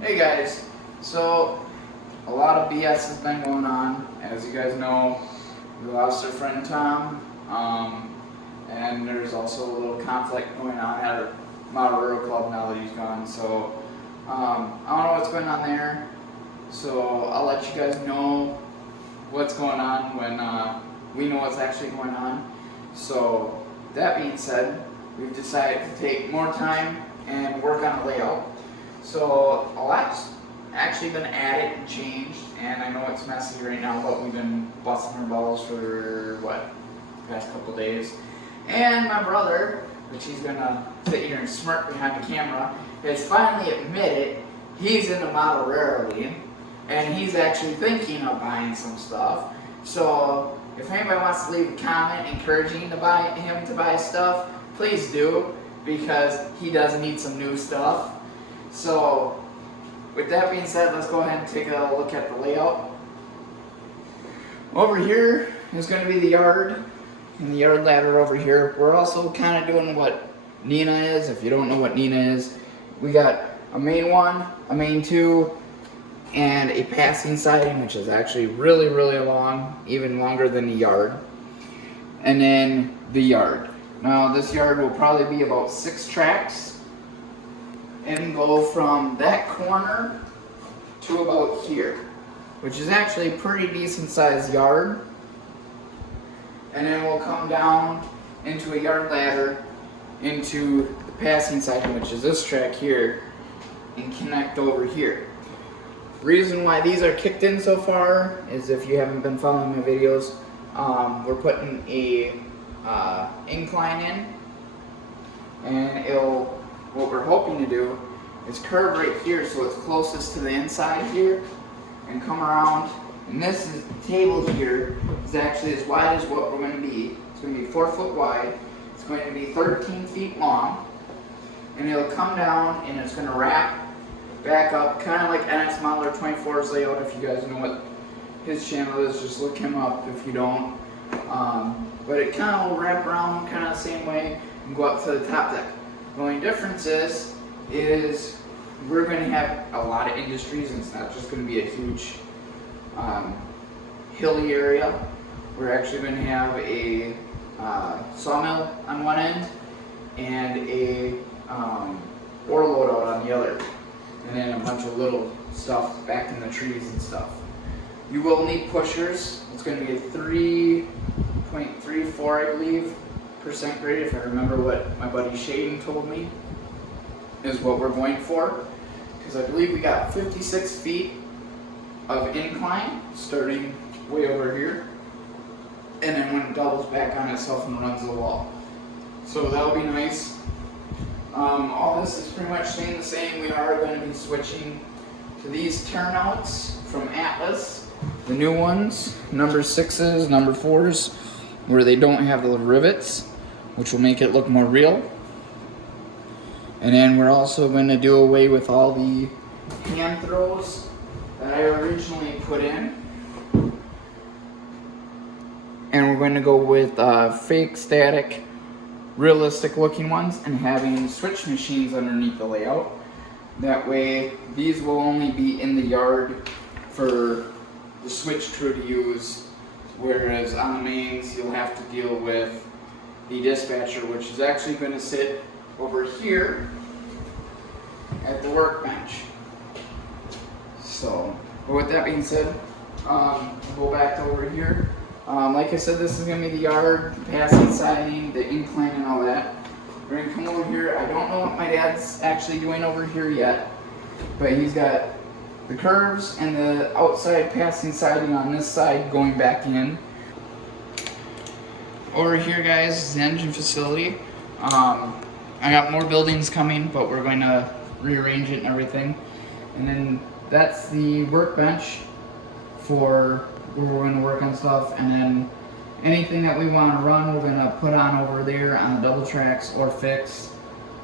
Hey guys, so a lot of BS has been going on. As you guys know, we lost our friend Tom, and there's also a little conflict going on at our Model Rural Club now that he's gone. So I don't know what's going on there. So I'll let you guys know what's going on when we know what's actually going on. So that being said, we've decided to take more time and work on a layout. So a lot's actually been added and changed, and I know it's messy right now, but we've been busting our balls for the past couple days. And my brother, which he's gonna sit here and smirk behind the camera, has finally admitted he's in the model rarely, and he's actually thinking of buying some stuff. So if anybody wants to leave a comment encouraging him to buy stuff, please do, because he does need some new stuff. So with that being said, let's go ahead and take a look at the layout. Over here is going to be the yard, and the yard ladder over here. We're also kind of doing what Nina is. If you don't know what Nina is, we got a main one, a main two, and a passing siding, which is actually really, really long, even longer than the yard. And then the yard. Now this yard will probably be about 6 tracks and go from that corner to about here, which is actually a pretty decent sized yard. And then we'll come down into a yard ladder into the passing siding, which is this track here, and connect over here. Reason why these are kicked in so far is, if you haven't been following my videos, we're putting a incline in, and what we're hoping to do is curve right here so it's closest to the inside here, and come around. And this table here is actually as wide as what we're going to be. It's going to be 4 foot wide. It's going to be 13 feet long, and it'll come down and it's going to wrap back up, kind of like NS Modeler 24's layout. If you guys know what his channel is, just look him up if you don't. But it kind of will wrap around kind of the same way and go up to the top deck. The only difference is we're going to have a lot of industries, and it's not just going to be a huge hilly area. We're actually going to have a sawmill on one end and a ore loadout on the other, and then a bunch of little stuff back in the trees and stuff. You will need pushers. It's going to be a 3.34, I believe, percent grade, if I remember what my buddy Shaden told me is what we're going for, because I believe we got 56 feet of incline starting way over here, and then when it doubles back on itself and runs the wall. So that'll be nice. All this is pretty much staying the same. We are going to be switching to these turnouts from Atlas, the new ones, number 6s, number 4s, where they don't have the rivets, which will make it look more real. And then we're also going to do away with all the hand throws that I originally put in, and we're going to go with fake static, realistic looking ones, and having switch machines underneath the layout. That way these will only be in the yard for the switch crew to use, whereas on the mains you'll have to deal with the dispatcher, which is actually going to sit over here at the workbench. So, but with that being said, we'll go back to over here. Like I said, this is going to be the yard, the passing siding, the incline, and all that. We're going to come over here. I don't know what my dad's actually doing over here yet, but he's got the curves and the outside passing siding on this side going back in. Over here, guys, is the engine facility. I got more buildings coming, but we're going to rearrange it and everything. And then that's the workbench for where we're going to work on stuff. And then anything that we want to run, we're going to put on over there on the double tracks, or fix,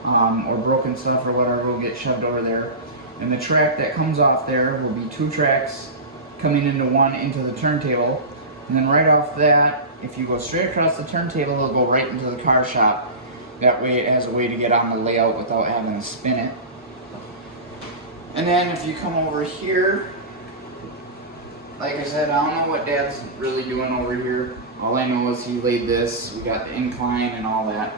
or broken stuff or whatever will get shoved over there. And the track that comes off there will be 2 tracks coming into one into the turntable. And then right off that, if you go straight across the turntable, it'll go right into the car shop. That way it has a way to get on the layout without having to spin it. And then if you come over here, like I said, I don't know what Dad's really doing over here. All I know is he laid this. We got the incline and all that.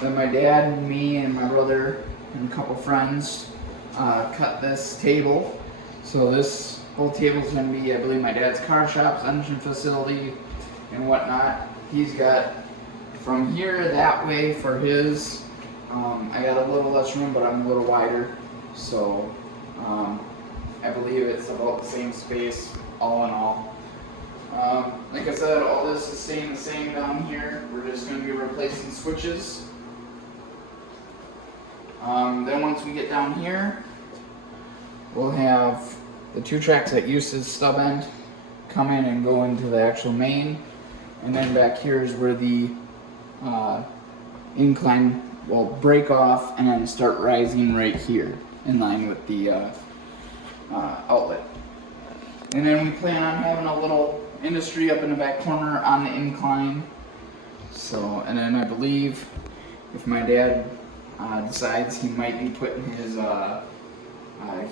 Then my dad and me and my brother and a couple friends cut this table. So this whole table is going to be, I believe, my dad's car shop's engine facility and whatnot. He's got from here that way for his. I got a little less room, but I'm a little wider. So I believe it's about the same space all in all. Like I said, all this is staying the same down here. We're just going to be replacing switches. Then once we get down here, we'll have the 2 tracks that use this stub end come in and go into the actual main. And then back here is where the incline will break off and then start rising right here in line with the outlet. And then we plan on having a little industry up in the back corner on the incline. So, and then I believe if my dad decides, he might be putting his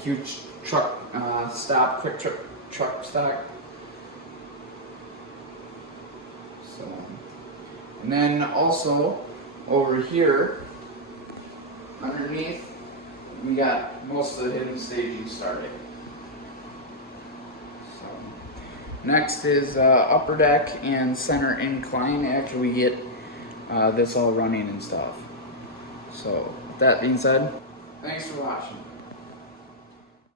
huge truck stop, quick truck stock. So, and then also over here underneath, we got most of the hidden staging started. So, next is upper deck and center incline after we get this all running and stuff. So, with that being said, thanks for watching.